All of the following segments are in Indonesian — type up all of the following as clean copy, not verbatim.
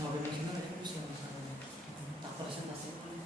Semoga maksudnya ada yang bisa tak presentasi oleh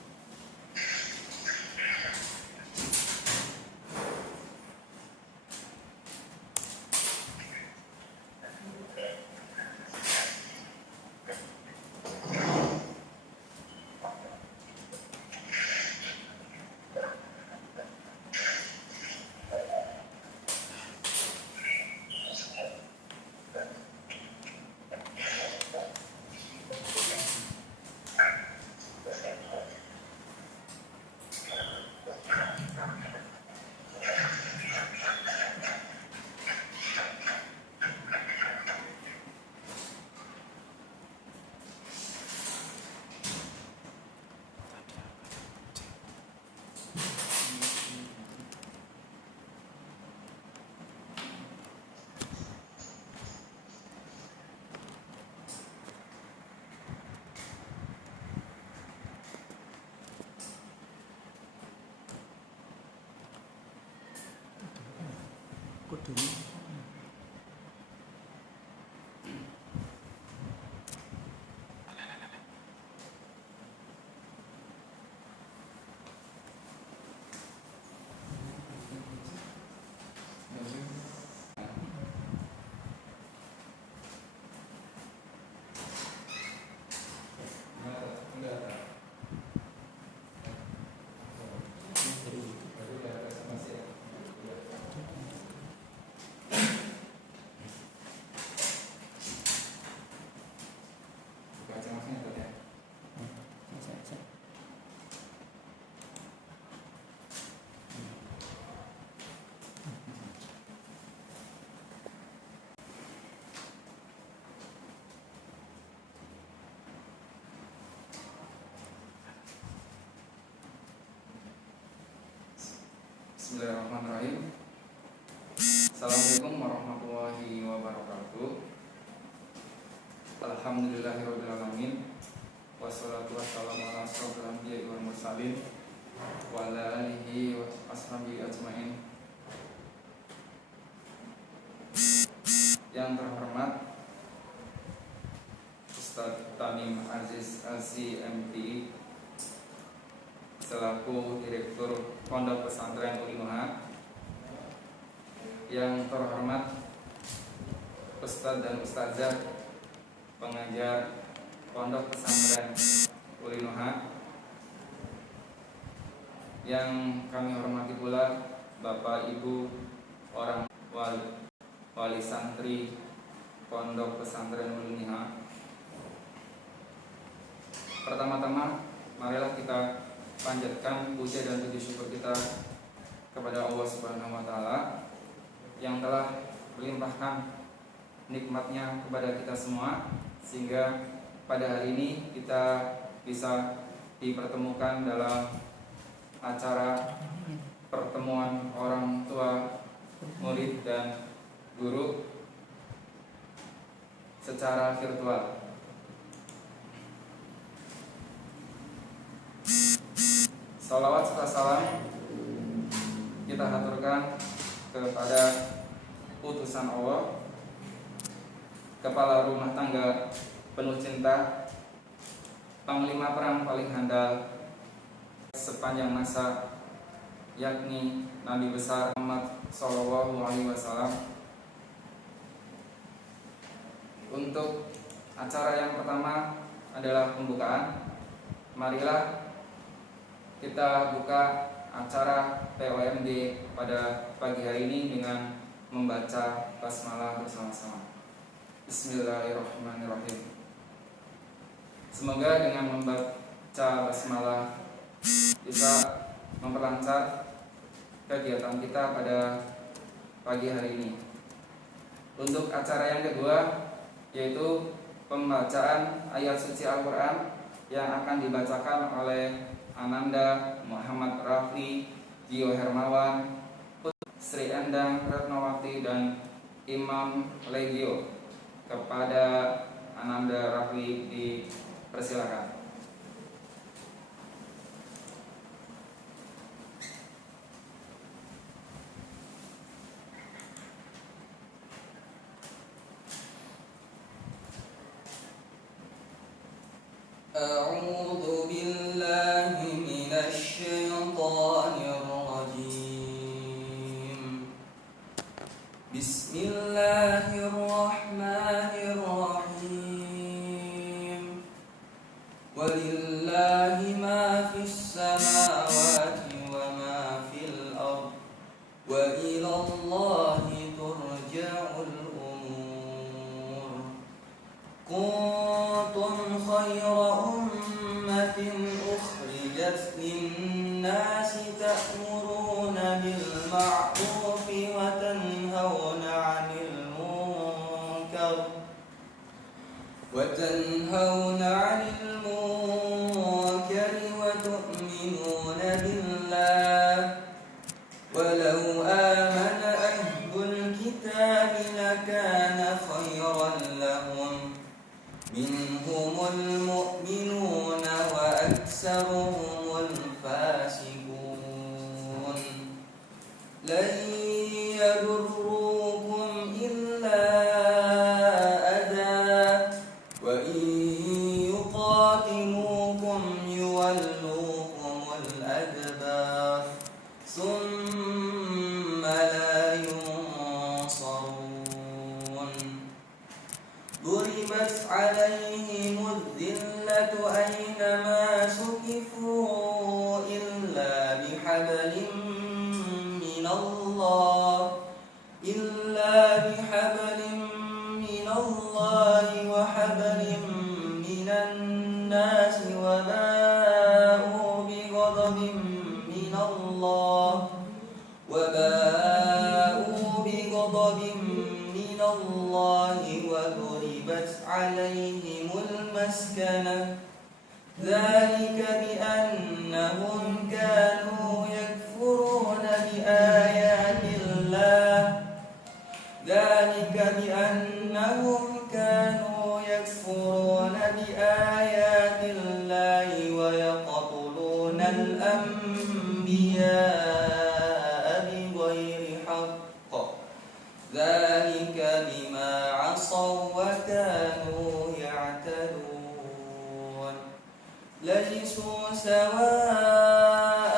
kudu Bismillahirrahmanirrahim. Assalamualaikum warahmatullahi wabarakatuh. Alhamdulillahirrabbilalamin. Wassalatu wassalamu ala asyrofil anbiya'i wal mursalin wa ala alihi wa ashabihi ajmain. Yang terhormat Ustadz Tamim Aziz LC-MTI selaku Direktur Pondok Pesantren Ulinuha. Yang terhormat Ustadz dan Ustazah pengajar Pondok Pesantren Ulinuha. Yang kami hormati pula Bapak Ibu orang wali santri Pondok Pesantren Ulinuha. Pertama-tama marilah kita panjatkan puja dan puji syukur kita kepada Allah Subhanahu wa taala yang telah melimpahkan nikmatnya kepada kita semua, sehingga pada hari ini kita bisa dipertemukan dalam acara pertemuan orang tua, murid dan guru secara virtual. Salawat serta salam kita haturkan kepada utusan Allah, kepala rumah tangga penuh cinta, panglima perang paling handal sepanjang masa, yakni Nabi besar Muhammad SAW. Untuk acara yang pertama adalah pembukaan. Marilah kita buka acara POMD pada pagi hari ini dengan membaca basmalah bersama-sama. Bismillahirrahmanirrahim. Semoga dengan membaca basmalah bisa memperlancar kegiatan kita pada pagi hari ini. Untuk acara yang kedua, yaitu pembacaan ayat suci Al-Quran yang akan dibacakan oleh Ananda Muhammad Rafli Gio Hermawan, Sri Endang Retnowati dan Imam Legio. Kepada Ananda Rafli dipersilakan. أعوذ بالله من الشيطان الرجيم. بسم الله الرحمن الرحيم. ولله ما في السماوات وما في الأرض وإلى الله ترجع الأمور. كنتم خير أمة أخرجت للناس تأمرون بالمعروف وتنهون عن المنكر وتؤمنون بالله. ولو آمن أهل الكتاب لكان خيرا لهم منهم المؤمنون وأكثرهم الفاسقون. لن يضروكم إلا أذى وإن يقاتلوكم يولوكم الأدبار ثم لا ينصرون. ضربت عليهم الذلة أينما سكفوا إلا بحبل من الله وحبل من الناس وباءوا بغضب من الله وضربت عليهم المسكنة. ذلك بأنهم كانوا يكفرون بآيات الله ويقتلون الأنبياء بغير حق. ذلك بما عصوا وكانوا يعتدون. ليسوا سواء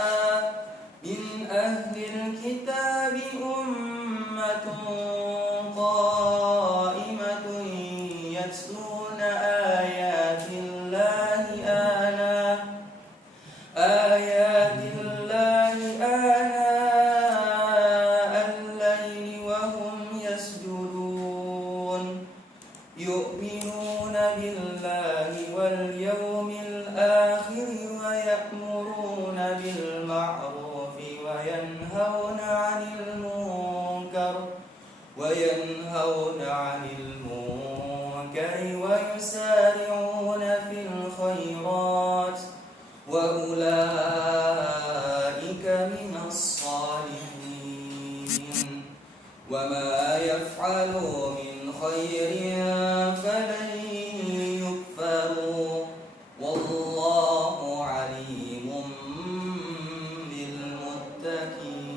من أهل الكتاب أمة قائمة يتلون آيات الله آناء الليل وهم يسجدون. يؤمنون بالله واليوم الآخر ويأمرون بالمعروف وينهون عن المنكر ويسارعون في الخيرات وأولئك من الصالحين. وما يفعلوا من خير فلن يكفروا والله عليم بالمتقين.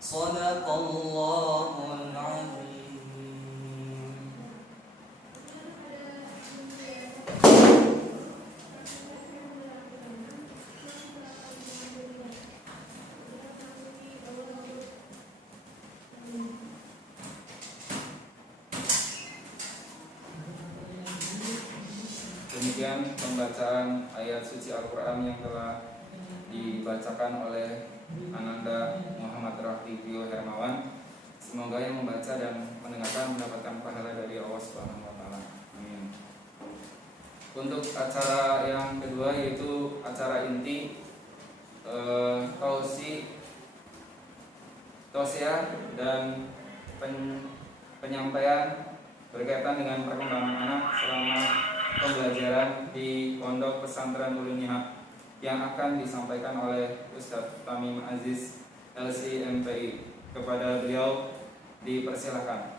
صدق الله العظيم. Demikian pembacaan ayat suci Al-Quran yang telah dibacakan oleh Ananda Muhammad Rafiqio Hermawan. Semoga yang membaca dan mendengarkan mendapatkan pahala dari Allah Subhanahu wa taala. Amin. Untuk acara yang kedua yaitu acara inti tausiah dan penyampaian berkaitan dengan perkembangan anak selama pembelajaran di Pondok Pesantren Uluniha yang akan disampaikan oleh Ustadz Tamim Aziz LC-MPI. Kepada beliau dipersilakan.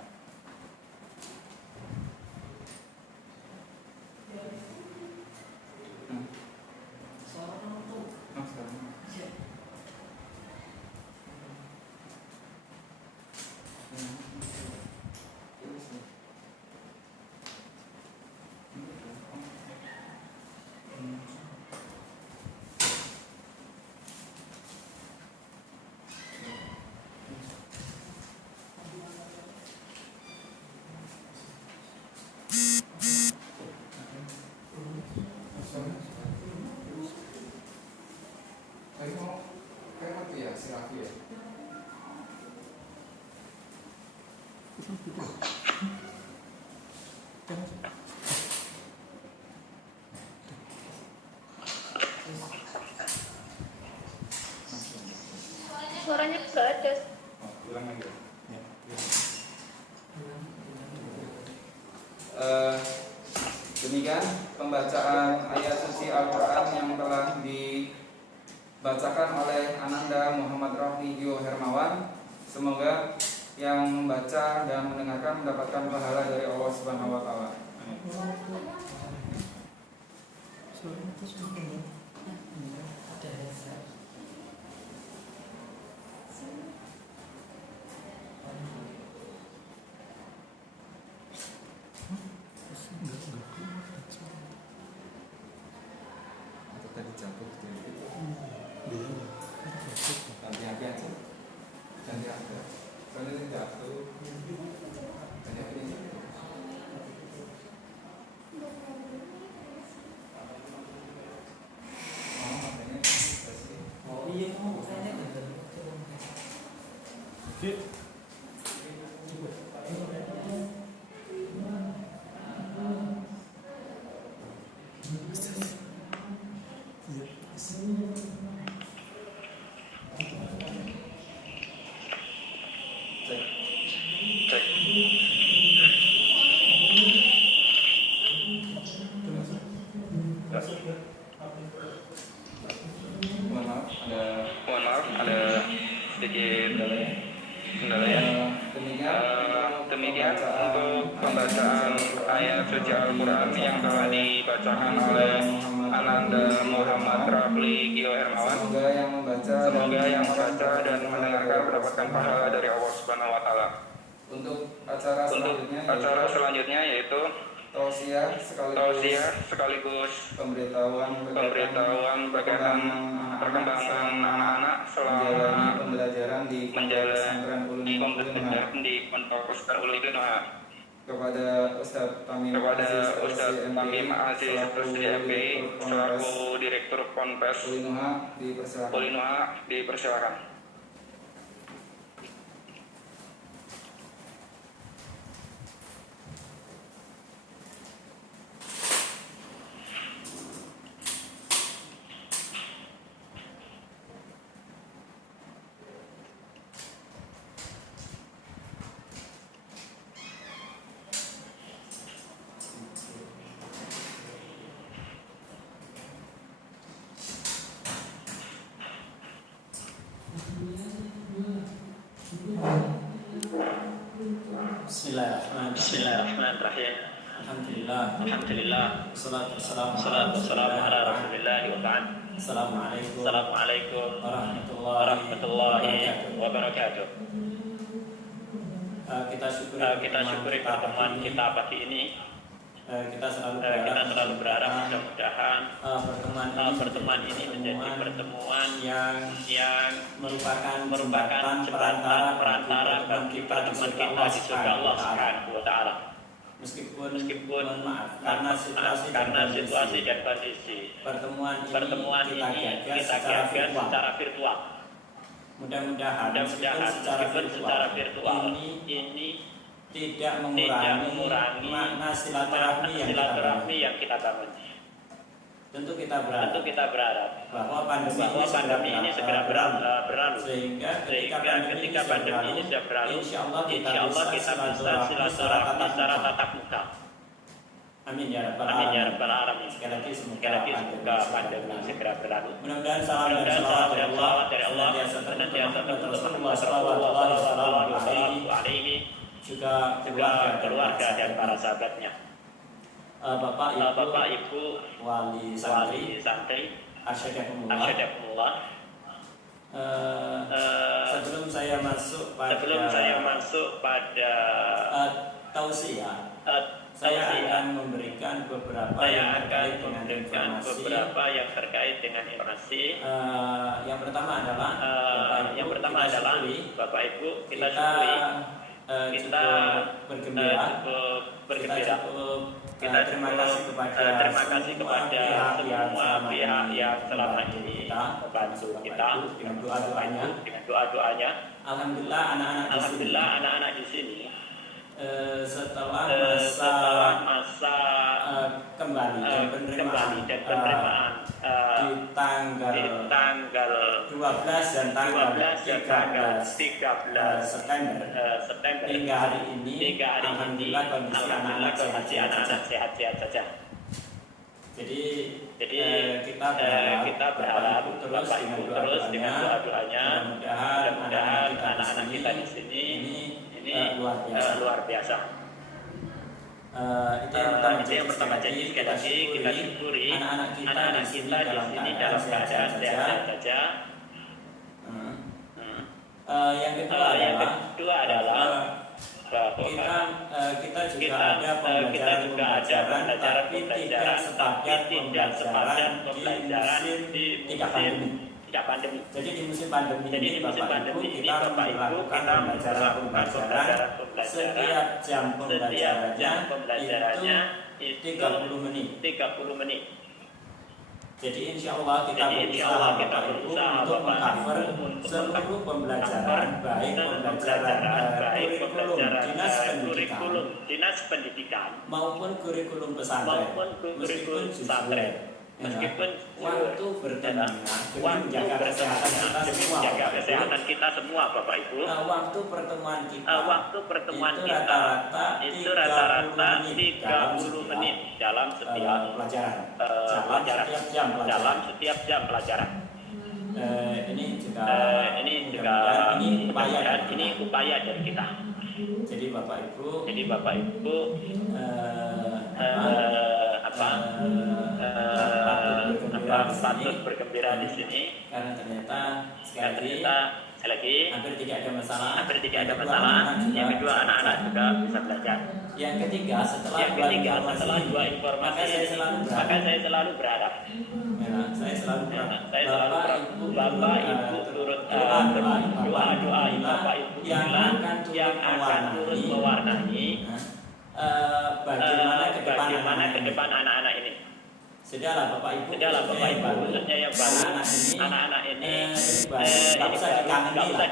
suaranya nggak ada. Oh, ulang lagi. Ya. Demikian pembacaan ayat suci Al-Quran yang telah dibacakan oleh Ananda Muhammad Rafli Gio Hermawan. Semoga yang membaca dan mendengarkan mendapatkan pahala dari Allah Subhanahu wa taala. Amin. Suaranya tuh semakin ya. Ada headset. Atau tadi jatuh ganti HP aja. Ganti HP. Soalnya ini jatuh. Ganti HP ini. Oh, makanya Oh iya, kamu kayaknya bener. Mohon maaf, ada sedikit kendala ya. Demikian untuk pembacaan ayat suci Al-Quran yang telah dibacakan oleh Ananda Muhammad Rafli Gio Hermawan. Semoga yang membaca dan mendengarkan mendapatkan pahala dari Allah Subhanahu wa taala. Untuk acara selanjutnya yaitu tausiah sekaligus pemberitahuan bagaimana perkembangan anak-anak selama pembelajaran di pesantren Ulun Nuha kepada Ustaz Tamim Aziz LCMPI selaku Direktur Ponpes Ulun Nuha dipersilakan. Bismillahirrahmanirrahim. Alhamdulillah. Wassalatu wassalamu ala Rasulillah wa ba'd. Assalamualaikum warahmatullahi wabarakatuh. Kita syukuri pertemuan kita pagi ini. Kita selalu berharap mudah-mudahan pertemuan ini menjadi pertemuan yang merupakan jembatan perantara bagi pertemuan kita di surga Allah Subhanahu wa taala. Meskipun karena situasi dan kondisi pertemuan ini kita gagal secara virtual. Mudah-mudahan meskipun secara virtual ini tidak mengurangi makna silaturahmi yang kita bangun. Tentu kita berharap bahwa pandemi ini segera berlalu sehingga ketika pandemi ini sudah berlalu, insya Allah kita bisa silaturahmi secara tatap muka. Amin ya rabbal alamin. Sekali lagi semoga pandemi segera berlalu. Mudah-mudahan salam dan salawat dari Allah senantiasa terus Rasulullah alaihi juga keluarga dan para sahabatnya. Bapak Ibu wali santri asyhadullah. Sebelum saya masuk pada tausiah, saya akan memberikan beberapa yang terkait dengan informasi. Yang pertama adalah Bapak Ibu kita bergembira. Kita terima kasih kepada semua pihak yang selama ini membantu kita dengan doa-doanya. Alhamdulillah anak-anak di sini setelah masa kembali dan penerimaan di tanggal 12 dan tanggal 13 September hingga hari ini. Alhamdulillah kondisi anak-anak sehat saja. Jadi kita kita berharap terus Bapak Ibu terus dengan doa-doanya, mudah-mudahan anak-anak kita di sini ini luar biasa. Itu yang pertama. Jadi sekali lagi kita syukuri anak-anak kita di sini dalam keadaan sehat saja. Yang kedua adalah kita juga ada pembelajaran tapi tidak sepakat pembelajaran di musim tidak pandemi. Jadi di musim pandemi ini Bapak Ibu kita melakukan pembelajaran setiap jam pembelajarannya itu 30 menit. Jadi insya Allah kita berusaha Bapak Ibu untuk mengcover seluruh pembelajaran baik pembelajaran kurikulum dinas pendidikan maupun kurikulum pesantren meskipun waktu berjalan demi menjaga kesehatan kita semua Bapak Ibu. Waktu pertemuan kita itu rata-rata 30 menit dalam setiap pelajaran. Dalam setiap jam pelajaran. Ini upaya dari kita. Jadi Bapak Ibu patut bergembira di sini karena ternyata sekali lagi hampir tidak ada masalah. Yang kedua anak-anak juga bisa belajar. Yang ketiga setelah dua informasi maka saya selalu berharap. Bapak Ibu turut doa Bapak Ibu yang akan turut mewarnai bagaimana ke depan anak-anak ini. Sudahlah Bapak Ibu, khususnya yang baru anak-anak ini nggak usah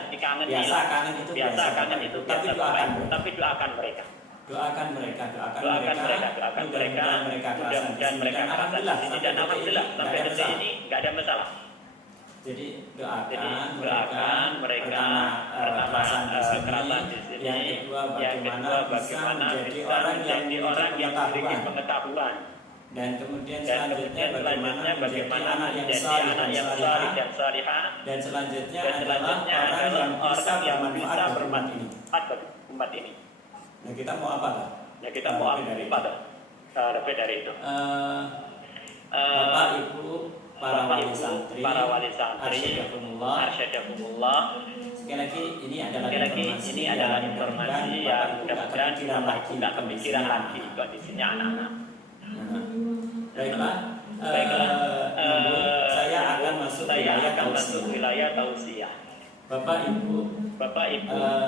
dikangeni. Biasa kangen itu tapi doakan mereka. Doakan mereka. Mudah-mudahan mereka merasa di sini dan alhamdulillah sampai detik ini nggak ada masalah. Jadi doakan mereka kerasan di sini. Yang kedua bagaimana menjadi orang yang memiliki pengetahuan. Dan kemudian selanjutnya bagaimana menjadi anak yang salih dan salihah. Dan selanjutnya adalah orang yang bisa bermanfaat bagi umat ini. Nah kita mau apa? Kita mau apa? Lebih dari itu. Bapak Ibu para wali santri, arsyadakumullah. Sekali lagi ini adalah informasi yang mudah-mudahan tidak kepikiran lagi kondisinya anak-anak. Baiklah. Saya akan masuk wilayah tausiah. Bapak Ibu,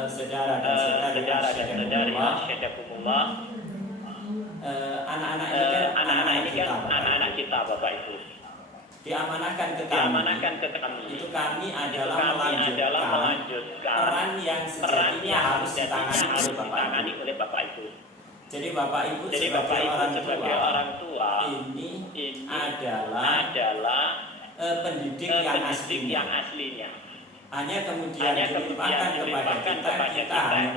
saudara dan saudari arsyadakumullah. Anak-anak ini kan anak-anak kita Bapak Ibu. Diamanahkan ke kami. Itu kami adalah melanjutkan peran yang sejatinya harus ditangani oleh Bapak Ibu. Jadi Bapak Ibu sebagai orang tua ini adalah pendidik yang aslinya. Hanya kemudian dilimpahkan kepada kita hanya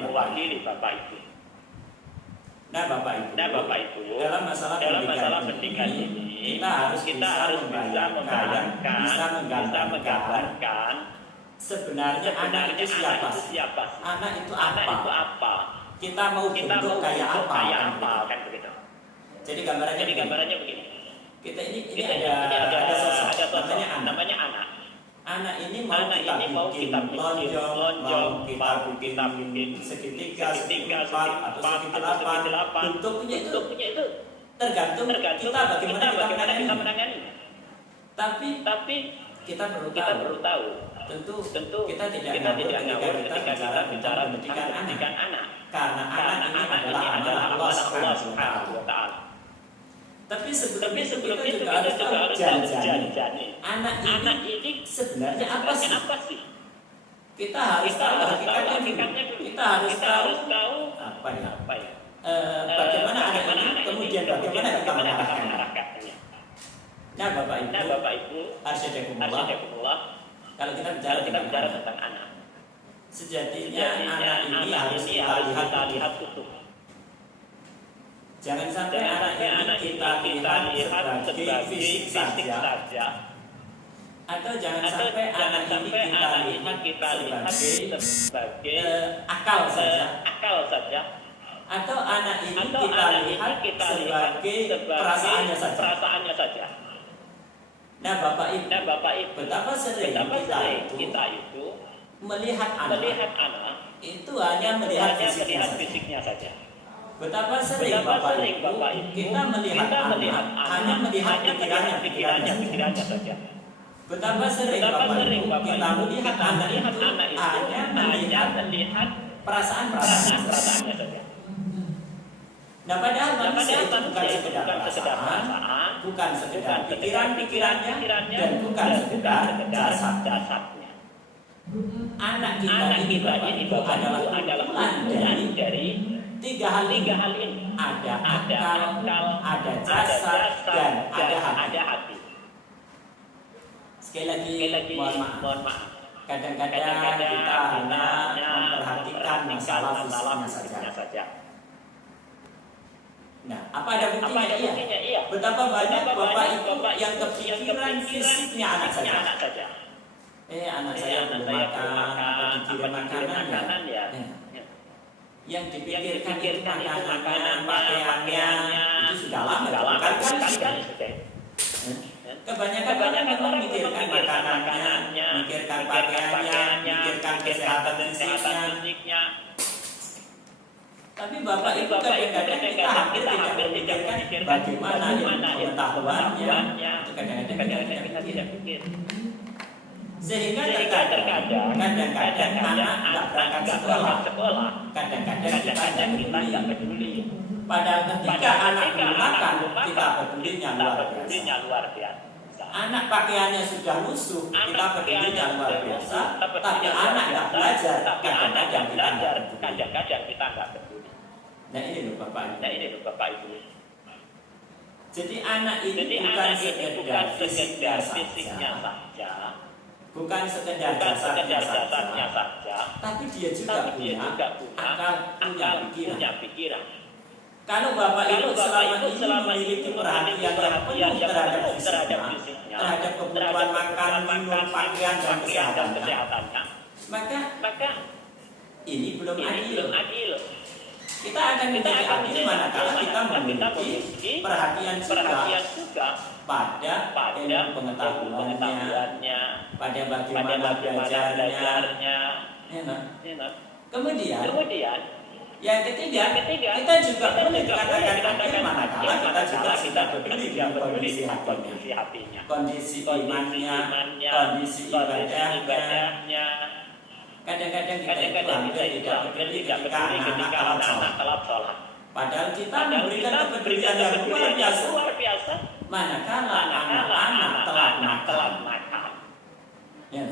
mewakili Bapak Ibu. Nah Bapak Ibu, dalam masalah pendidikan ini kita harus bisa menggambarkan sebenarnya anak itu siapa sih? Anak itu apa? Kita mau bentuk kayak apa kan begitu. Jadi gambarannya begini. Kita ini ada sosok namanya anak. Anak ini mau kita bikin lonjong, kita bikin segitiga, empat atau segitiga 8. Bentuknya itu tergantung kita bagaimana kita menangani. Tapi kita perlu tahu. Tentu kita tidak ngawur ketika bicara pendidikan anak. Karena anak ini adalah Allah Subhanahu wa Ta'ala. Tapi sebelum itu kita juga harus tahu janji. Anak ini sebenarnya apa sih? Kita harus tahu hakikatnya dulu. Kita harus tahu apa ya? bagaimana anak ini, kemudian bagaimana kita mengarahkannya. Nah Bapak Ibu, Arsyadakumullah, kalau kita bicara tentang anak, sejatinya anak ini harus kita lihat utuh. Jangan sampai anak ini kita lihat sebagai fisik saja, atau jangan sampai anak ini kita lihat sebagai akal saja, atau anak ini kita lihat sebagai perasaannya saja. Nah Bapak Ibu, betapa sering kita itu melihat anak itu hanya melihat fisiknya saja. Betapa sering Bapak Ibu kita melihat anak hanya melihat pikirannya saja. Betapa sering Bapak Ibu kita melihat anak itu hanya melihat perasaan-perasaannya saja. Nah padahal manusia itu bukan sekedar perasaan, bukan sekedar pikiran-pikirannya, dan bukan sekedar jasadnya. Anak kita ini Bapak Ibu adalah kumpulan dari tiga hal ini. Ada akal, ada jasad, dan ada hati. Sekali lagi mohon maaf. Kadang-kadang kita hanya memperhatikan masalah fisiknya saja. Nah, apa ada buktinya? Iya. Betapa banyak Bapak Ibu yang kepikiran fisiknya anak saja. Anak saya belum makan, apa dikirim makanan ya. Yang dipikirkan itu makanan, pakaiannya, itu sudah lama, kan? Kebanyakan orang memang memikirkan makanannya, memikirkan pakaiannya, memikirkan kesehatan fisiknya. Tapi Bapak Ibu kadang-kadang kita hampir tidak memikirkan bagaimana pengetahuannya. Itu kadang-kadang kita tidak pikir. Sehingga kadang-kadang anak tidak berangkat sekolah. Kadang-kadang kita tidak peduli. Padahal ketika anak belum makan, kita pedulinya luar biasa. Anak pakaiannya sudah lusuh, kita pedulinya luar biasa. Tapi anak tidak belajar, kadang-kadang kita tidak peduli. Nah ini loh Bapak Ibu. Jadi anak ini bukan sekedar fisiknya saja, bukan sekedar jasadnya saja, tapi dia juga punya akal, punya pikiran. Kalau Bapak Ibu selama ini memiliki perhatian yang penuh terhadap fisiknya, terhadap kebutuhan makan, minum, pakaian, dan kesehatannya, maka ini belum adil. Kita akan menjadi adil manakala kita memiliki perhatian juga pada ilmu pengetahuannya, pada bagaimana belajarnya. Kemudian yang ketiga, kita juga perlu dikatakan adil manakala kita juga sudah peduli dengan kondisi hatinya, kondisi imannya, kondisi ibadahnya. Kadang-kadang kita itu hampir tidak peduli ketika anak-anak telat sholat. Padahal kita memberikan kepedulian yang luar biasa manakala anak-anak telat makan. Ya,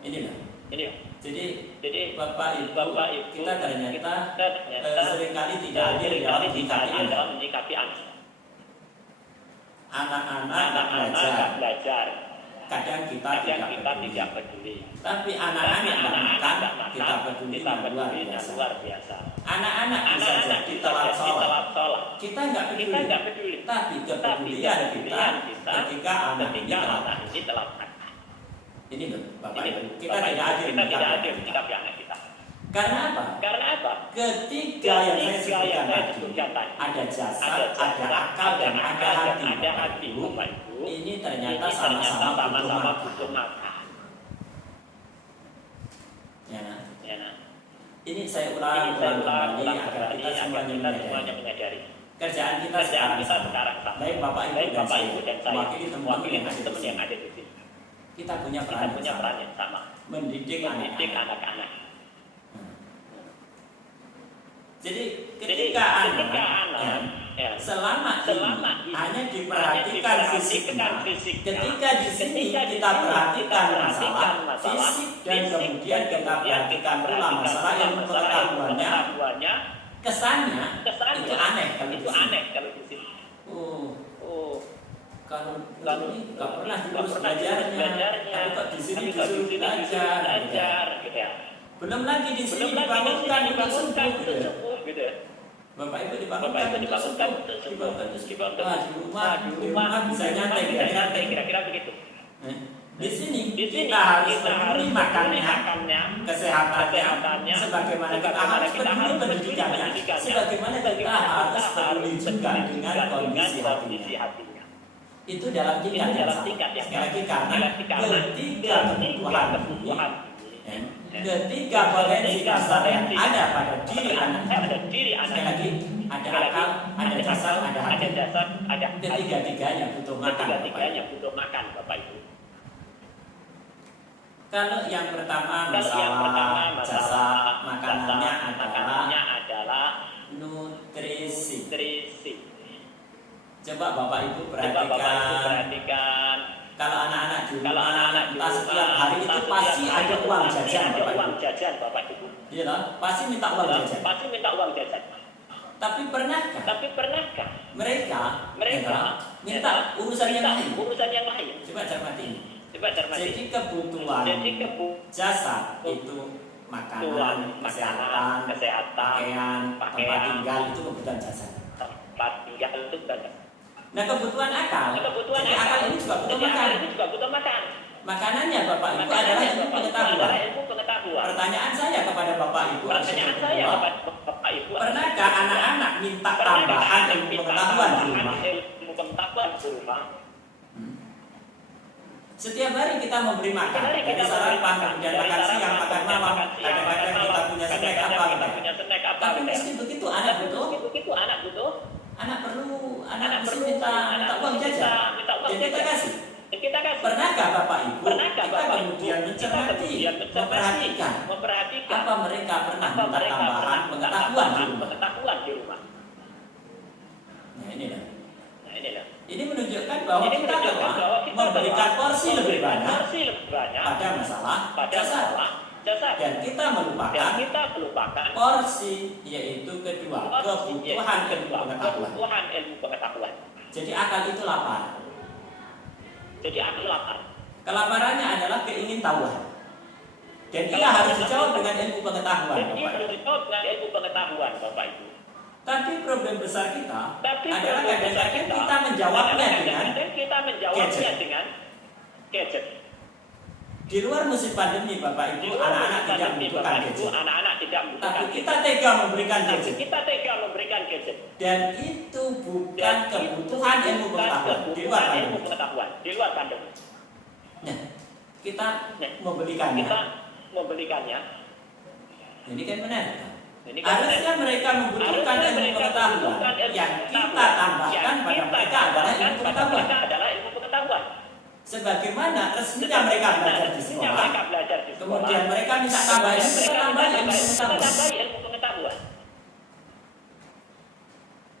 inilah. Jadi Bapak Ibu kita ternyata seringkali tidak adil dalam menyikapi anak. Anak-anak belajar. Kadang kita tidak peduli. Tapi anak-anak makan kita peduli luar biasa. Anak-anak bisa jadi telat sholat. Kita nggak peduli. Tapi kepedulian kita ketika anak ini telat makan. Ini loh Bapak Ibu, kita tidak adil menyikapi anak kita. Karena apa? Ketika yang saya sebutkan tadi, ada jasad, ada akal, dan ada hati. Bapak Ibu, ini ternyata sama-sama butuh makan. Ya, ini saya ulang kembali agar kita semuanya menyadari. Kerjaan kita sekarang baik Bapak Ibu dan saya mewakili teman-teman yang ada di sini. Kita punya peran yang sama, mendidik anak-anak. Jadi ketika anak selama ini hanya diperhatikan fisiknya, ketika di sini kita perhatikan masalah fisik dan kemudian kita perhatikan pula masalah yang pengetahuannya, kesannya itu aneh kalau itu di sini. aneh kalau di sini. Kalau ini nggak pernah diurus belajarnya, tapi kok di sini disuruh belajar, gitu ya. Belum lagi di sini dibangunkan untuk subuh, gitu ya. Bapak Ibu dibangunkan untuk subuh, di rumah bisa nyantai, kira-kira begitu. Di sini kita harus peduli makannya, kesehatannya, sebagaimana kita harus peduli pendidikannya, sebagaimana kita harus peduli juga dengan kondisi hatinya. Itu dalam tingkat yang sama. Sekali lagi karena ketiga kebutuhan, ketiga potensi dasar yang ada pada diri anak. Sekali lagi ada akal, ada dasar, ada hati. Ketiga-tiganya butuh makan, Bapak Ibu. Kalau yang pertama masalah jasa makanannya adalah nutrisi. Coba Bapak Ibu perhatikan. Kalau anak-anak di rumah setiap hari itu pasti ada uang jajan Bapak Ibu. Iya toh? Pasti minta uang jajan. Tapi pernahkah mereka minta urusan yang lain? Coba cermati ini. Jadi kebutuhan jasa itu makanan, kesehatan, pakaian, tempat tinggal itu kebutuhan jasa. Nah kebutuhan akal, jadi akal ini juga butuh makan. Makanannya Bapak Ibu adalah ilmu pengetahuan. Pertanyaan saya kepada Bapak Ibu, pernahkah anak-anak minta tambahan ilmu pengetahuan di rumah? Setiap hari kita memberi makan, dari sarapan, kemudian makan siang, makan malam, kadang-kadang kita punya snack apa. Tapi meski begitu anak butuh, anak mesti minta uang jajan, dan kita kasih. Pernahkah Bapak Ibu kita kemudian mencermati, memperhatikan apa mereka pernah minta tambahan pengetahuan di rumah? Nah inilah. Ini menunjukkan bahwa kita memberikan porsi lebih banyak pada masalah jasa, dan kita melupakan porsi, yaitu kedua, kebutuhan ilmu pengetahuan. Jadi akal itu lapar. Kelaparannya adalah keingintahuan, dan ia harus dijawab dengan ilmu pengetahuan, Bapak Ibu. Tapi problem besar kita adalah kadang-kadang kita menjawabnya dengan gadget. Di luar musim pandemi, Bapak Ibu, anak-anak tidak membutuhkan gadget. Tapi kita tega memberikan gadget. Dan itu bukan kebutuhan ilmu pengetahuan di luar pandemi. Nah, kita membelikannya. Ini kan benar. Harusnya mereka membutuhkan ilmu pengetahuan. Yang kita tambahkan pada mereka adalah ilmu pengetahuan. Sebagaimana resminya mereka belajar di sekolah, kemudian mereka minta tambahin ilmu pengetahuan.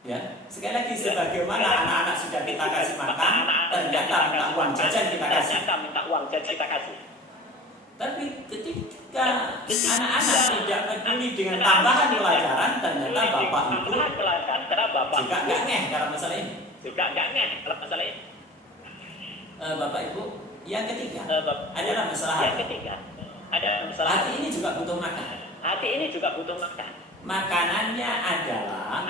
Ya, sekali lagi sebagaimana anak-anak sudah kita kasih makan, ternyata minta uang jajan kita kasih. Tapi ketika anak-anak tidak peduli dengan tambahan pelajaran, ternyata Bapak Ibu juga nggak ngeh dalam masalah ini. Bapak Ibu, yang ketiga adalah masalah hati. Hati ini juga butuh makan. Makanannya adalah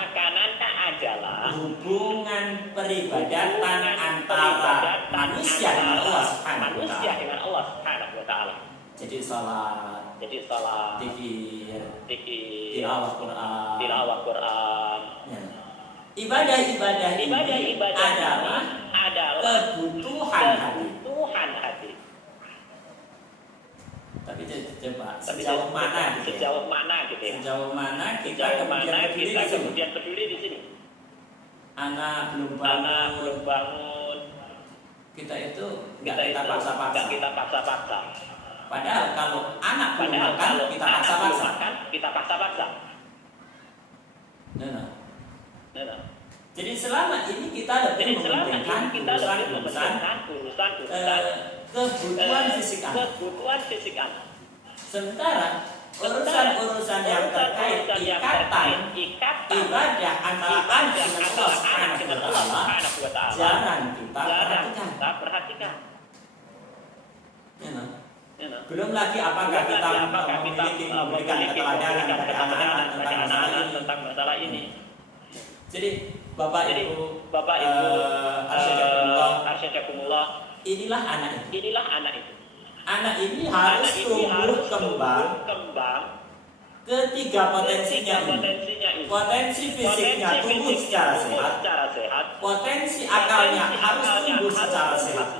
hubungan peribadatan antara manusia dengan Allah Subhanahu wa Ta'ala. Jadi salat, zikir, tilawah Quran. Ya. Ibadah ini adalah kebutuhan hati. Tapi coba sejauh mana kita kemudian peduli di sini. Anak belum bangun, kita itu nggak kita paksa. Padahal kalau anak belum makan, kita paksa. Nah. Jadi selama ini kita lebih mementingkan urusan kebutuhan fisik anak. Sementara urusan-urusan yang terkait ikatan ibadah antara anak dengan Allah Subhanahu wa Ta'ala, jarang kita perhatikan. Belum lagi apakah kita memberikan keteladanan kepada anak-anak tentang masalah ini. Jadi Bapak Ibu Arsyakumullah, inilah anak itu. Anak ini harus tumbuh kembang ketiga potensinya ini. Potensi fisiknya tumbuh secara sehat, potensi akalnya harus tumbuh secara sehat,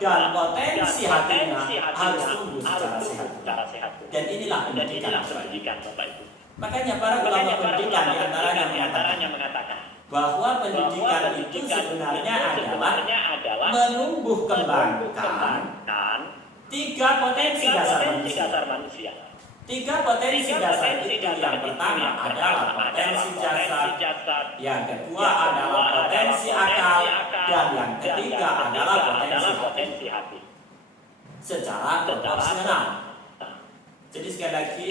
dan potensi hatinya harus tumbuh secara sehat. Dan inilah pendidikan Bapak Ibu. Makanya para ulama pendidikan diantaranya mengatakan bahwa pendidikan itu sebenarnya adalah menumbuh kembangkan tiga potensi dasar manusia. Tiga potensi dasar itu yang pertama adalah potensi jasad, yang kedua adalah potensi akal, dan yang ketiga adalah potensi hati. Secara proporsional. Jadi sekali lagi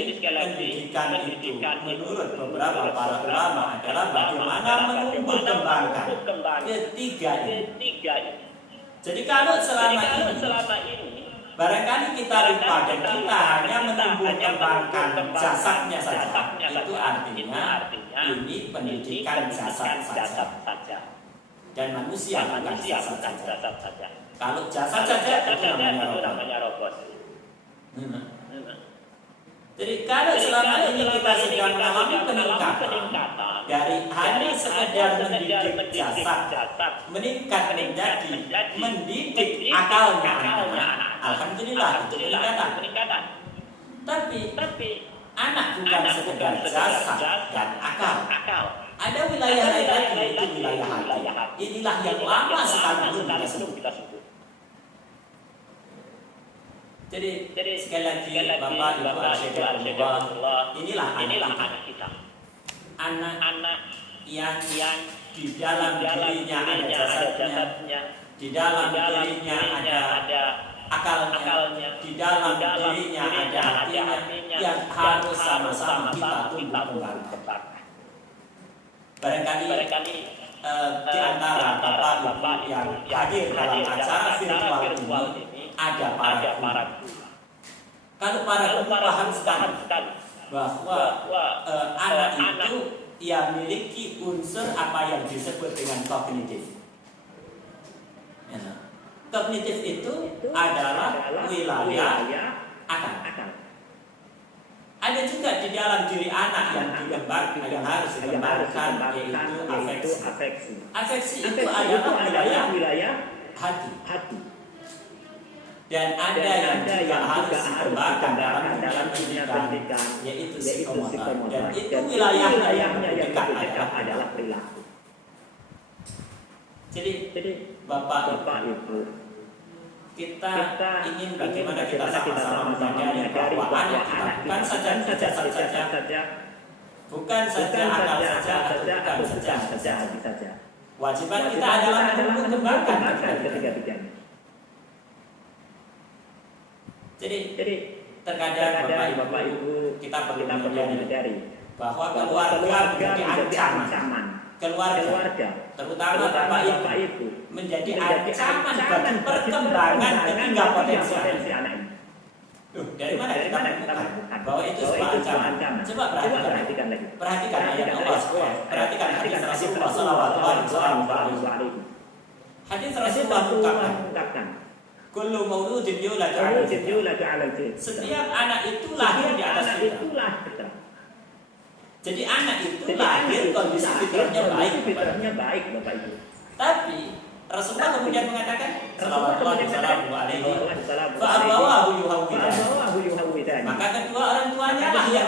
pendidikan itu menurut beberapa para ulama adalah bagaimana menumbuh kembangkan ketiga ini. Jadi kalau selama ini barangkali kita lupa dan kita hanya menumbuh kembangkan jasadnya saja, itu artinya ini pendidikan jasad saja, dan manusia bukan jasad saja. Kalau jasad saja itu namanya robot. Jadi kalau selama ini kita sedang mengalami peningkatan dari hanya sekedar mendidik jasad meningkat menjadi mendidik akalnya anak, alhamdulillah itu peningkatan. Tapi anak bukan sekedar jasad dan akal. Ada wilayah lain lagi, itu wilayah hati. Inilah yang lama sekali belum kita sebut. Jadi sekali lagi Bapak Ibu Asyhakumullah, inilah anak kita. Anak yang di dalam dirinya ada jasadnya, di dalam dirinya ada akalnya, di dalam dirinya ada hatinya, yang harus sama-sama kita tumbuh kembangkan. Barangkali di antara Bapak yang hadir dalam acara virtual ini ada para guru. Kalau para guru paham sekali bahwa anak itu ia memiliki unsur apa yang disebut dengan kognitif. Kognitif itu adalah wilayah akal. Ada juga di dalam diri anak yang dikembangkan, yang harus dikembangkan, yaitu afeksi. Afeksi itu adalah wilayah hati. Dan ada yang juga harus dikembangkan dalam pendidikan, yaitu psikomotor. Dan itu wilayahnya yang dekat adalah perilaku. Jadi Bapak Ibu, kita ingin bagaimana kita sama-sama menyadari bahwa anak kita bukan saja bukan saja akal saja, atau bukan saja hati saja. Wajiban kita adalah menumbuh kembangkan ketiga-tiganya. Jadi terkadang Bapak Ibu kita perlu menyadari bahwa keluarga menjadi ancaman. Keluarga, terutama Bapak Ibu, menjadi ancaman bagi perkembangan ketiga potensi anak ini. Dari mana kita menemukan bahwa itu sebuah ancaman? Coba perhatikan lagi. Perhatikan ayat Allah, perhatikan hadis Rasulullah SAW. Hadis Rasulullah mengungkapkan, kullu mauludin yuladu 'ala al-fitr. Setiap anak itu lahir di atas fitrah. Jadi anak itu lahir kondisi fitrahnya baik, Bapak Ibu. Tapi Rasulullah kemudian mengatakan, sallallahu alaihi wasallam, fa'abawahu yuhawwidan. Maka kedua orang tuanya lah yang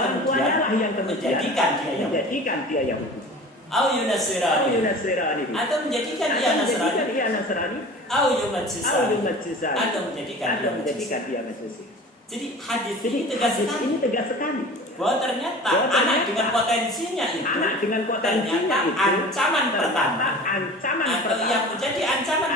kemudian menjadikan dia Yahudi. Au yunasirani. Atau menjadikan dia Nasrani. Au yumajjisani. Atau menjadikan dia Majusi. Jadi hadis ini tegas sekali bahwa ternyata anak dengan potensinya itu ternyata ancaman pertama atau yang menjadi ancaman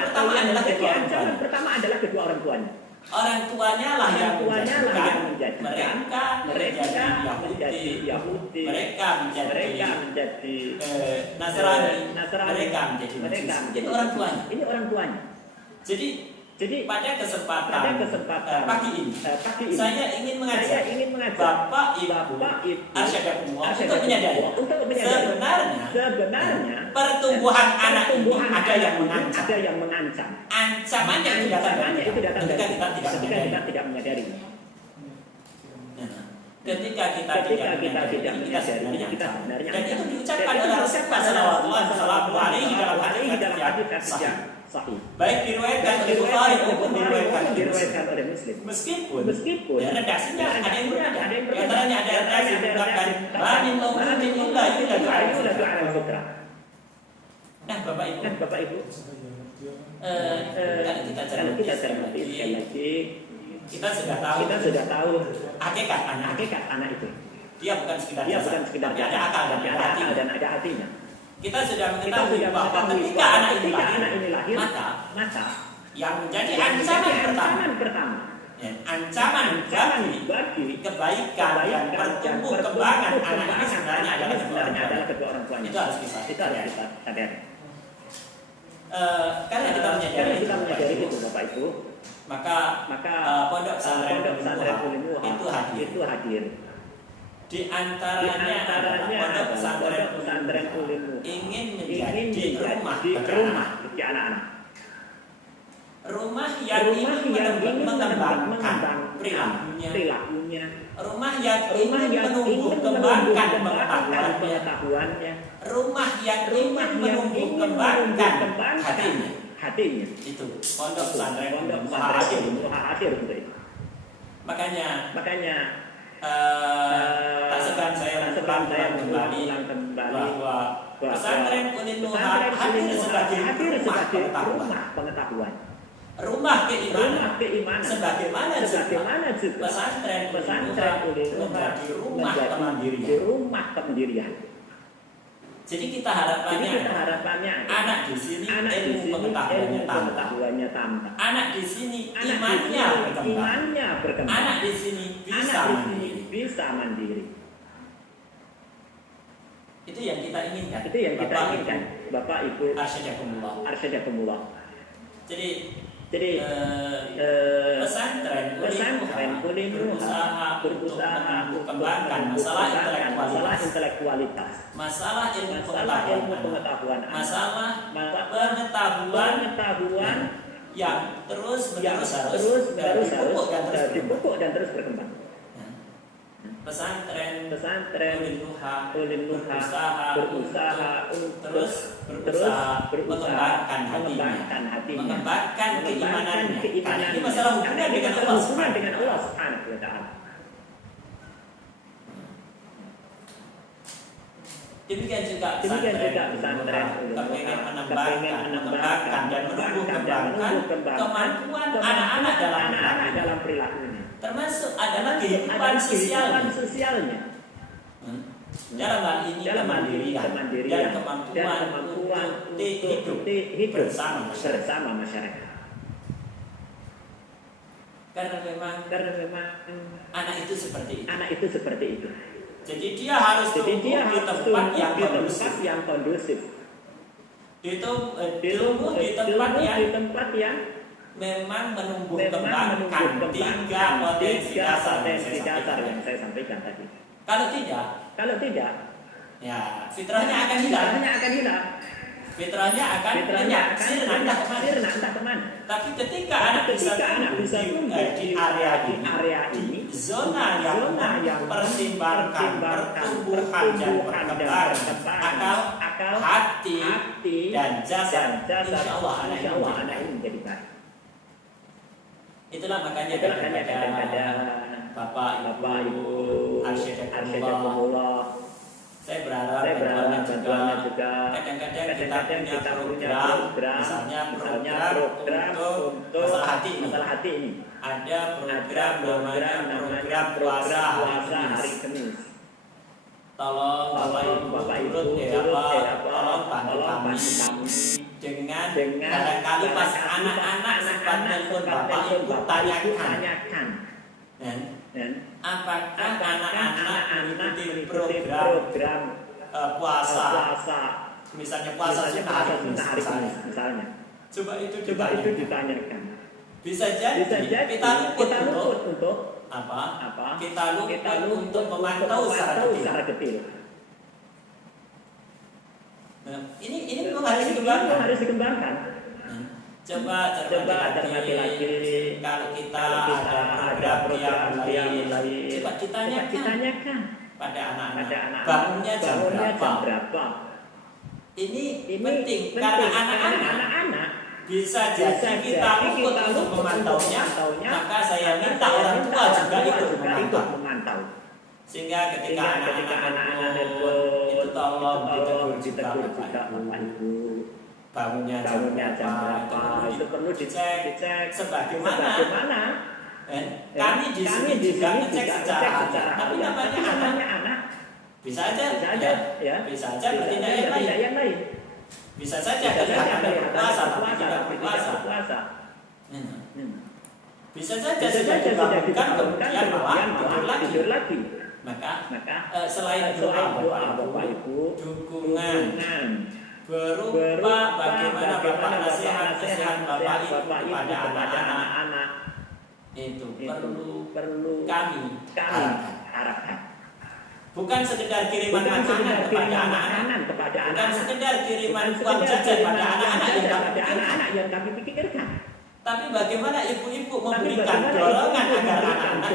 pertama adalah kedua orang tuanya. Orang tuanya lah yang menjadikan menjadikan mereka menjadi Yahudi, mereka menjadi Nasrani, mereka menjadi Majusi. Ini orang tuanya. Ini orang tuanya. Jadi pada kesempatan pagi ini, saya ingin mengajak Bapak Ibu Arsyadakumullah untuk menyadari sebenarnya pertumbuhan anak ini ada yang mengancam. Ancamannya itu datang ketika kita tidak menyadari. Ketika kita tidak menyadari, dan itu diucapkan oleh Rasulullah Sallallahu Alaihi dalam hadis yang sahih. Baik diriwayatkan oleh Bukhari maupun diriwayatkan oleh Muslim. Meskipun redaksinya ada yang berbeda. Di antaranya ada redaksi yang mengatakan bani mauludin illa yuladu ala fitrah. Nah, Bapak Ibu, kalau kita cermati sekali lagi, kita sudah tahu hakikat anak itu. Dia bukan sekedar tapi ada akal dan ada hatinya. Kita sudah mengetahui bahwa ketika anak ini lahir, maka yang menjadi ancaman pertama, ancaman bagi kebaikan dan pertumbuh kembangan anak ini sebenarnya adalah kedua orang tuanya. Itu harus kita sadari. Karena kita menyadari itu, Bapak Ibu, maka pondok pesantren Ulimuha itu hadir. Di antaranya pondok pesantren Ulimuha ingin menjadi rumah bagi anak-anak. Rumah yang ingin mengembangkan perilakunya. Rumah yang ingin menumbuh kembangkan pengetahuannya. Rumah yang ingin menumbuh kembangkan hatinya. Itu pondok pesantren hadir untuk itu. Makanya tak segan saya mengulang kembali bahwa pesantren Ulimuha hadir sebagai rumah pengetahuan, rumah keimanan, sebagaimana juga pesantren Ulimuha menjadi rumah kemandirian. Jadi kita harapannya anak di sini ilmu pengetahuannya tambah. Anak di sini imannya berkembang. Anak di sini bisa mandiri. Itu yang kita inginkan. Bapak Ibu Arsyadakumullah. Jadi pesantren Ulimuha berusaha untuk mengembangkan masalah intelektualitas, masalah ilmu pengetahuan, masalah pengetahuan yang terus harus dipupuk dan terus berkembang. Pesantren Ulimuha berusaha untuk terus mengembangkan hatinya, mengembangkan keimanannya. Karena ini masalah hubungan dengan Allah Subhanahu wa Ta'ala. Demikian juga pesantren kepengen mengembangkan dan menumbuh kembangkan kemampuan anak-anak dalam perilakunya. Termasuk adalah kehidupan sosialnya. Dalam hal ini kemandirian dan kemampuan untuk hidup bersama masyarakat. Karena memang anak itu seperti itu. Jadi dia harus tumbuh di tempat yang kondusif. Tumbuh di tempat yang memang menumbuh kembangkan tiga potensi dasar yang saya sampaikan tadi. Kalau tidak, ya fitrahnya akan hilang. Fitrahnya akan sirna entah kemana. Tapi ketika anak bisa tumbuh di area ini, zona yang pertimbangkan pertumbuhan dan perkembangan akal, hati dan jasad, insya Allah anak ini menjadi baik. Itulah makanya kadang-kadang Bapak Ibu Arsyadakumullah, saya berharap bantuannya juga. Kadang-kadang kita punya program, misalnya program untuk masalah hati ini. Ada program namanya puasa hari Kamis. Tolong Bapak Ibu tolong bantu kami dengan barangkali pas anak-anak sempat telepon bapak ibu tanyakan, apakah anak-anak mengikuti program puasa, misalnya puasa sunnah hari misalnya. Coba itu ditanyakan. Bisa jadi kita luput untuk apa? Kita luput untuk memantau secara detail. Nah, ini memang harus dikembangkan. Coba cermati lagi kalau kita ada program yang lain. Coba ditanyakan pada anak-anak bangunnya jam berapa. Ini penting karena anak-anak bisa jadi kita luput untuk memantaunya, maka saya minta orang tua juga ikut memantau. Sehingga ketika anak-anak itu tolong ditegur juga Bapak Ibu, bangunnya jam berapa, itu perlu dicek sebagaimana kami di sini juga ngecek secara tapi namanya anak bisa aja bertindak yang lain. Bisa saja kelihatan berpuasa tapi tidak berpuasa. Bisa saja sudah dibangunkan kemudian malah tidur lagi. Maka selain doa Bapak Ibu, dukungan berupa bagaimana Bapak nasihat Bapak Ibu kepada anak-anak itu perlu kami harapkan. Bukan sekedar kiriman makanan kepada anak-anak, bukan sekedar kiriman uang jajan pada anak-anak yang kami pikirkan. Tapi bagaimana ibu-ibu memberikan dorongan agar anak-anak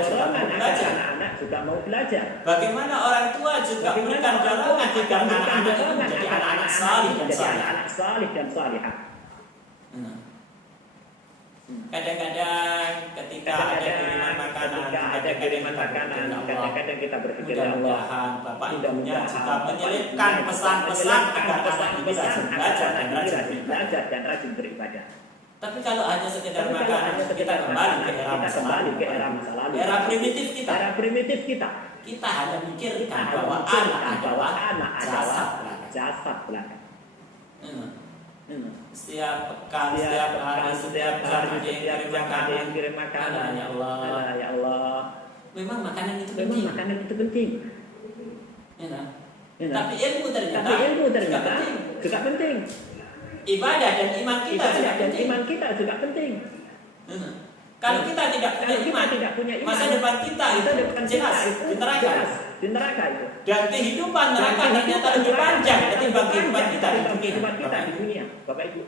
juga mau belajar. Bagaimana orang tua juga memberikan dorongan agar anak-anak itu menjadi anak-anak salih dan salihah. Kadang-kadang ketika ada kiriman makanan, kadang-kadang kita berpikir mudah-mudahan Bapak Ibunya juga menyelipkan pesan-pesan agar anak ini rajin belajar dan rajin beribadah. Tapi kalau hanya sekedar makanan, kita kembali ke era masa lalu. Era primitif kita. Kita hanya mikirkan bahwa anak adalah jasad belaka. Setiap pekan, setiap hari, setiap jam ada yang kirim makanan. Ya Allah. Memang makanan itu penting. Tapi ilmu ternyata juga penting. Ibadah dan iman kita juga penting. Kalau kita tidak punya iman, masa depan kita itu jelas di neraka itu. Dan kehidupan neraka ternyata lebih panjang ketimbang kehidupan kita di dunia. Bapak Ibu,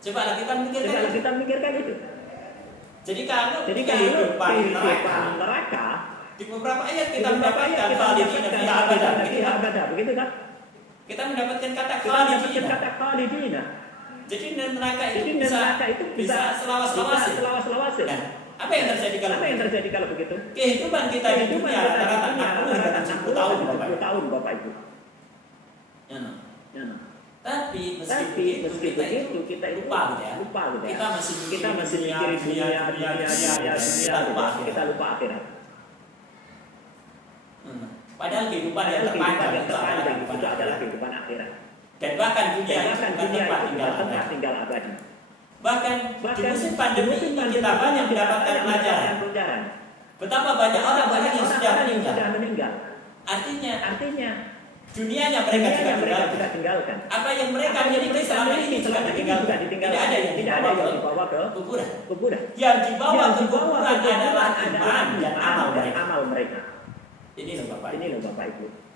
coba kita mikirkan itu. Jadi kalau kehidupan neraka di beberapa ayat kita mendapatkan khalidina abada, begitu kan? Kita mendapatkan kata khalidina. Jadi neraka itu bisa selawas-lawasi. Apa yang terjadi kalau begitu? Kehidupan kita di dunia rata-rata 60 tahun Bapak Ibu. Tapi meski begitu kita lupa gitu ya. Kita masih mikirin dunia, kita lupa akhirat. Padahal kehidupan yang terpanjang itu adalah kehidupan akhirat. Dan bahkan dunia itu tempat tinggal abadi. Bahkan di musim pandemi ini kita banyak mendapatkan pelajaran. Betapa banyak orang yang sudah meninggal. Artinya dunianya mereka juga tinggalkan. Apa yang mereka miliki selama ini juga ditinggalkan. Tidak ada yang dibawa ke kuburan. Yang dibawa ke kuburan adalah iman dan amal mereka. Ini loh Bapak Ibu.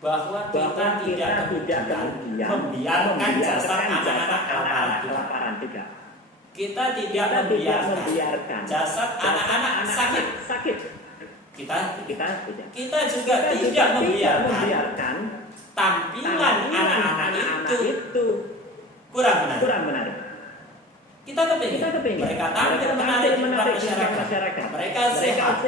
Bahwa kita tidak membiarkan jasad anak-anak kelaparan, tidak. Kita tidak membiarkan jasad anak-anak sakit. Kita juga tidak membiarkan tampilan anak-anak itu kurang menarik. Kita kepingin mereka tampil menarik di masyarakat. Mereka sehat.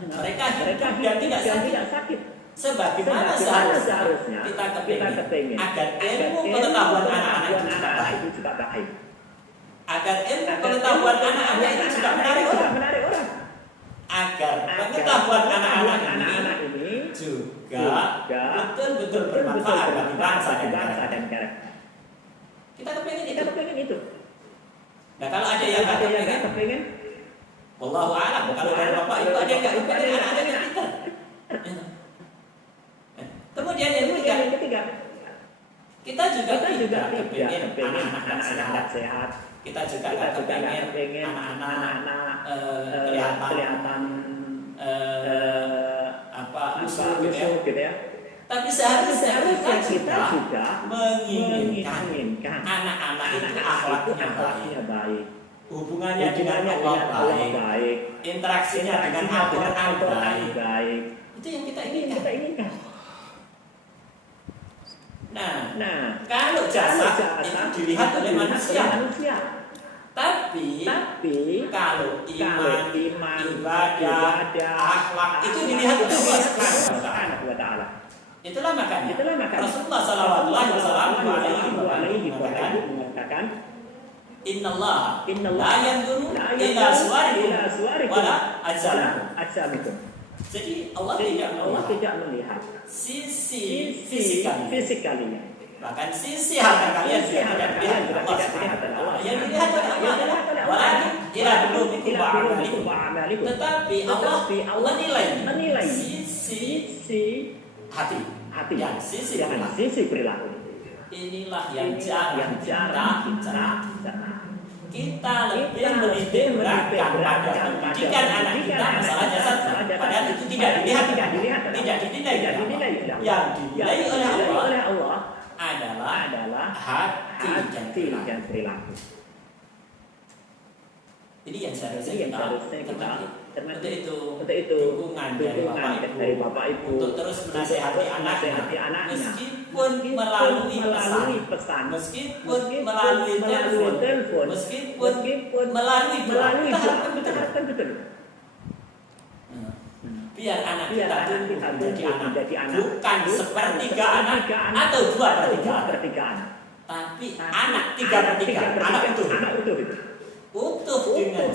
Mereka hidup dan tidak sakit. Sebagaimana seharusnya kita kepingin agar ilmu pengetahuan anak-anak itu juga baik. Agar ilmu pengetahuan anak-anak itu juga menarik orang. Agar pengetahuan anak-anak ini juga betul-betul bermanfaat bagi bangsa dan negara. kepengen itu. Nah kalau ada yang nggak kepengen, wallahu a'lam. Kalau dari bapak ibu ada yang nggak kepengen anak-anaknya pintar. Kemudian yang ketiga, kita juga tidak kepengen anak-anak sehat. Kita juga tidak kepengen anak-anak kelihatan lusuh gitu ya. Tapi seharusnya kita juga menginginkan anak-anak itu akhlaknya baik, hubungannya dengan Allah baik, interaksinya dengan Al-Quran baik. Itu yang kita inginkan. Nah, kalau jasa itu dilihat oleh manusia. Tapi kalau iman, ibadah, akhlak itu dilihat oleh Allah Subhanahu wa taala. Itulah makanya Rasulullah sallallahu alaihi wasallam mengatakan Innallaha la yanzuru ila suwarikum wala ajsamikum. Jadi Allah tidak melihat sisi fisikalinya. Bahkan sisi harta kalian juga tidak dilihat oleh Allah. Yang dilihat oleh Allah adalah walakin ila qulubikum wa a'malikum. Tetapi Allah menilai sisi hati dan sisi perilaku. Inilah yang jarang kita lebih menitikberatkan pada pendidikan anak kita masalah jasad, padahal itu tidak dilihat, tidak dinilai. Yang dinilai oleh Allah adalah hati dan perilaku. Ini yang seharusnya kita cermati. Untuk itu dukungan dari bapak ibu untuk terus menasehati anaknya, meskipun melalui pesan, meskipun melalui telepon, meskipun melalui doa. Kita harapkan betul. Biar anak kita menjadi anak bukan sepertiga anak atau 2/3 anak, tapi anak 3/3 anak utuh. Utuh dengan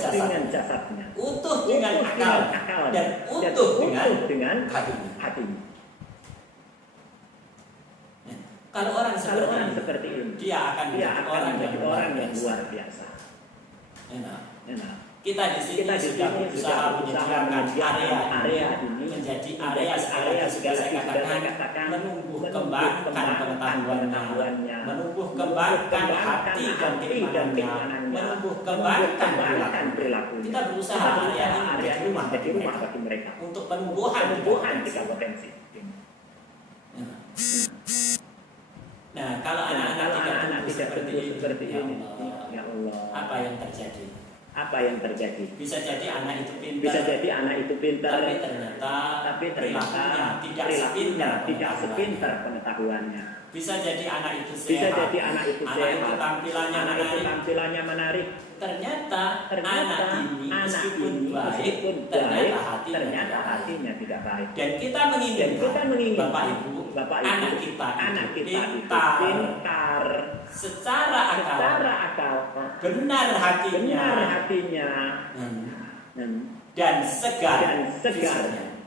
jasadnya, utuh dengan akal, dan utuh dengan hatinya. Kalau orang seperti ini, dia akan menjadi orang yang luar biasa. Kita di sini sudah berusaha menyediakan area ini menjadi area sudah saya katakan menumbuh kembangkan pengetahuannya, menumbuh kembangkan hati dan keimanannya, menumbuh kembangkan perilaku. Kita berusaha area ini menjadi rumah bagi mereka untuk penumbuhan tiga potensi. Nah, kalau anak-anak tidak seperti ini, ya Allah, apa yang terjadi? Bisa jadi anak itu pintar, tapi ternyata tidak sepintar pengetahuannya. Bisa jadi anak itu sehat, anak itu tampilannya menarik. Ternyata anak ini meskipun baik, ternyata hatinya tidak baik. Dan kita menginginkan Bapak Ibu, anak kita pintar secara akal, benar hatinya, dan segar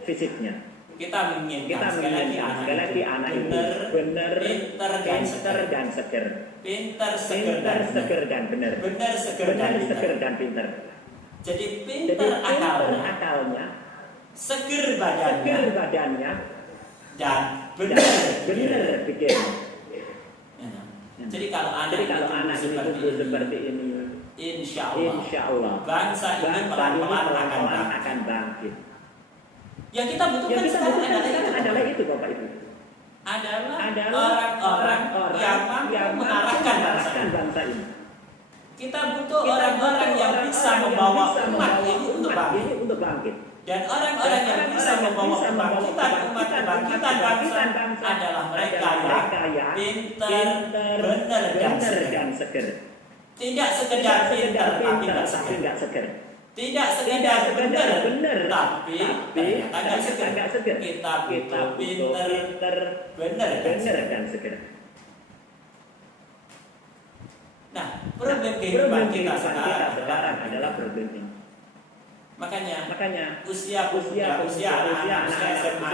fisiknya. Kita menginginkan sekali lagi anak itu benar, pintar dan segar. Pintar, segar dan benar. Benar, segar dan pintar. Jadi pintar akalnya, segar badannya, dan benar pikirannya. Jadi kalau anak itu seperti ini, insya Allah bangsa ini pelan-pelan akan bangkit. Yang kita butuhkan sekarang adalah itu Bapak Ibu. Adalah orang-orang yang mampu mengarahkan bangsa ini. Kita butuh orang-orang yang bisa membawa umat ini untuk bangkit. Dan orang-orang yang bisa membawa kebangkitan umat, kebangkitan bangsa adalah mereka yang pintar, benar dan segar. Tidak sekedar pintar tapi tidak segar. Tidak sekedar benar, tapi agak segar. Kita butuh pintar, benar dan segar. Nah, problem kehidupan kita sekarang adalah problem ini. Makanya usia anak SMA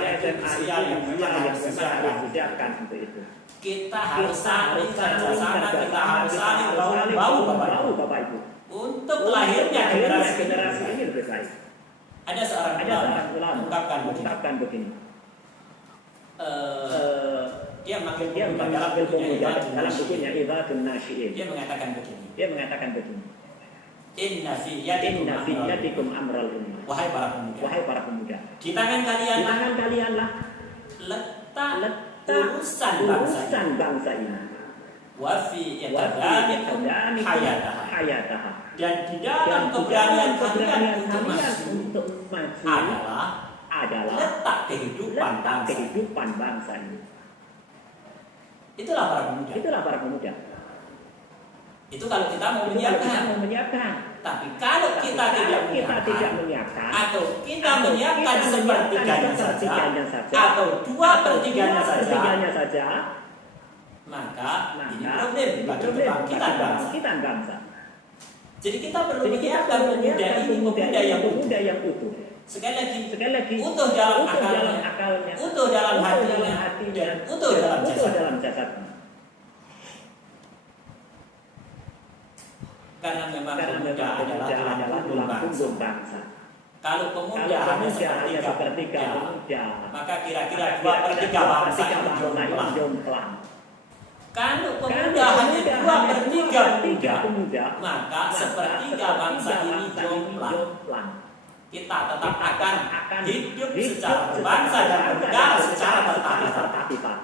yang memang harus disiapkan untuk itu. kita harus saling kerjasama, kita harus saling bahu-bahu Bapak Ibu. Untuk lahirnya generasi ini lebih baik. Ada seorang ulama mengungkapkan begini. Dia manggil pemuda dalam bukunya Ibadun Nasyi'in. Dia mengatakan begini. Inna fi yadikum amral ummah. Wahai para pemuda. Di tangan kalianlah letak urusan bangsa ini. Wa fi yadikum hayataha. Dan di dalam keberanian kalian untuk maju adalah letak kehidupan bangsa ini. Itulah para pemuda. Itu kalau kita mau menyiapkan. Tapi kalau kita tidak menyiapkan, atau kita menyiapkan sepertiganya saja, atau 2/3-nya saja, maka ini problem bagi kebangkitan bangsa. Jadi kita perlu menyiapkan pemuda yang utuh. Sekali lagi utuh dalam akalnya, utuh dalam hatinya, dan utuh dalam jasadnya. Karena memang pemuda adalah tulang punggung bangsa. Kalau pemuda hanya sepertiga pemuda, maka kira-kira 2/3 bangsa itu jomplang. Kalau pemuda hanya 2/3 pemuda, maka sepertiga bangsa ini jomplang. Kita tetap akan hidup secara berbangsa dan bernegara secara tertata.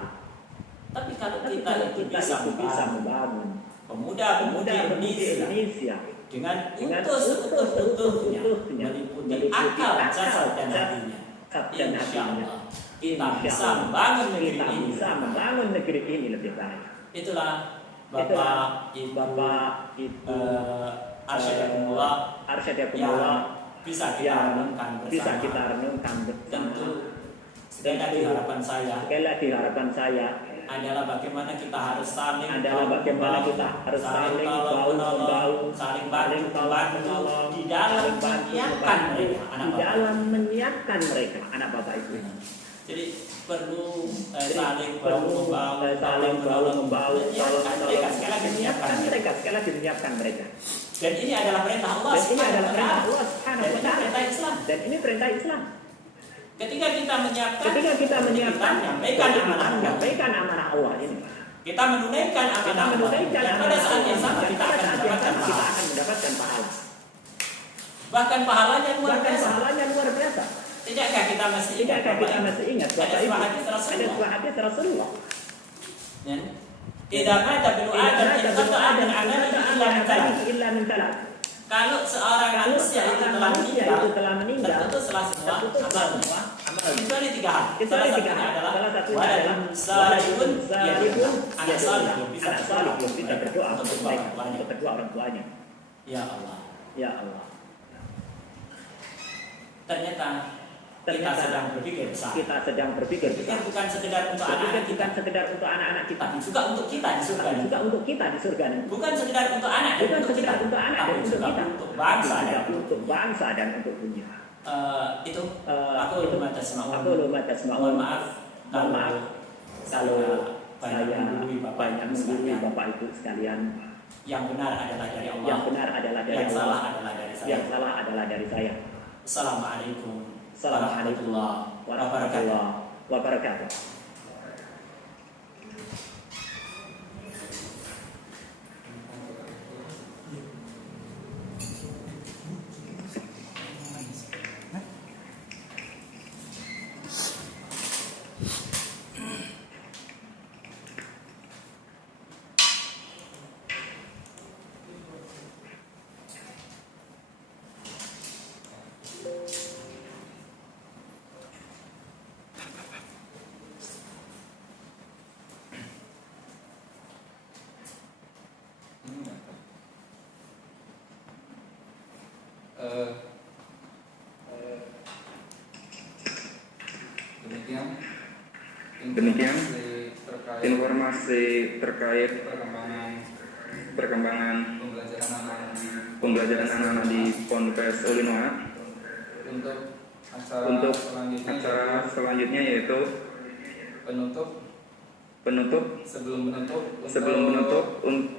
Tapi kalau kita itu bisa membangun pemuda-pemudi Indonesia dengan utuh-utuhnya meliputi akal, jasad dan hatinya, insya Allah kita bisa membangun negeri ini lebih baik. Itulah Bapak Ibu Arsyadakumullah bisa kita renungkan bersama. Tentu sekali lagi harapan saya adalah bagaimana kita harus saling bahu-membahu, saling bantu di dalam menyiapkan mereka anak Bapak Ibu. Jadi perlu saling bahu-membahu, sekali lagi menyiapkan mereka. Dan ini adalah perintah Allah Subhanahu wa Ta'ala. Dan ini perintah Islam. Ketika kita menyiapkan, kita menyampaikan amanah Allah ini. Kita menunaikan amanah Allah. Dan pada saat yang sama kita akan mendapatkan pahala. Bahkan pahalanya luar biasa. Tidakkah kita masih ingat Bapak Ibu? Ada sebuah hadis Rasulullah. Tidak ada bin Adam illa min thalath. Kalau seorang manusia itu telah meninggal, tentu setelah semua amal kecuali 3 hal. Salah satunya adalah waladun salihun anak salih yang bisa berdoa untuk kedua orang tuanya. Ya Allah. Ternyata kita sedang berpikir besar. Bukan sekedar untuk anak-anak kita, tapi juga untuk kita di surga. Bukan sekedar untuk anak, tapi juga untuk bangsa dan untuk dunia. Itu aku lumat tasma'un. Mohon maaf kalau saya banyak Bapak Ibu sekalian. Yang benar adalah dari Allah. Yang salah adalah dari saya. Assalamualaikum warahmatullahi wabarakatuh. Demikian informasi terkait perkembangan pembelajaran anak-anak di Ponpes Ulinoa. Untuk acara selanjutnya yaitu penutup sebelum menutup untuk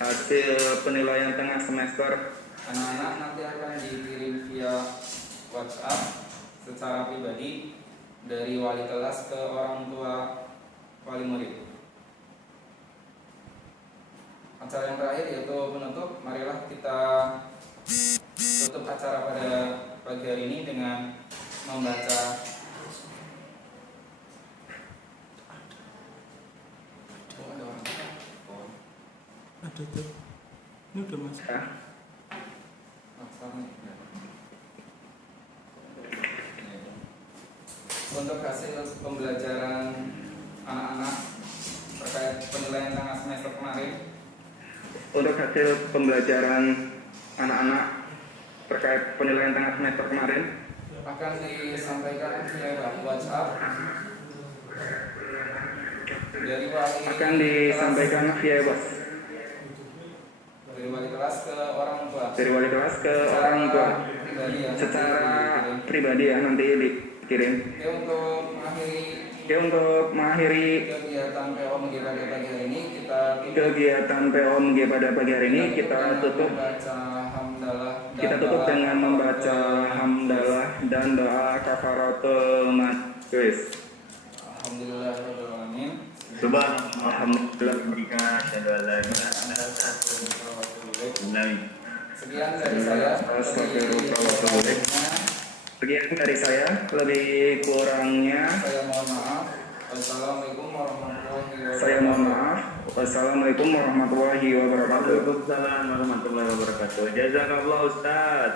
hasil penilaian tengah semester anak-anak nanti akan dikirim via WhatsApp secara pribadi dari wali kelas ke orang tua wali murid. Acara yang terakhir yaitu penutup. Marilah kita tutup acara pada pagi hari ini dengan membaca Ada tuh. Ini udah masuk. Untuk hasil pembelajaran anak-anak terkait penilaian tengah semester kemarin. Untuk hasil pembelajaran anak-anak terkait penilaian tengah semester kemarin Akan disampaikan via WhatsApp dari wali kelas ke orang tua secara pribadi ya, nanti dikirim. Untuk mengakhiri kegiatan POMG pada pagi hari ini kita tutup dengan membaca hamdalah dan doa kafaratul majlis. Alhamdulillahirrahmanirrahim. Alhamdulillah. Sekian dari saya. Lebih kurangnya saya mohon maaf. Wassalamualaikum warahmatullahi wabarakatuh. Waalaikumsalam warahmatullahi wabarakatuh. Jazakallah Ustaz.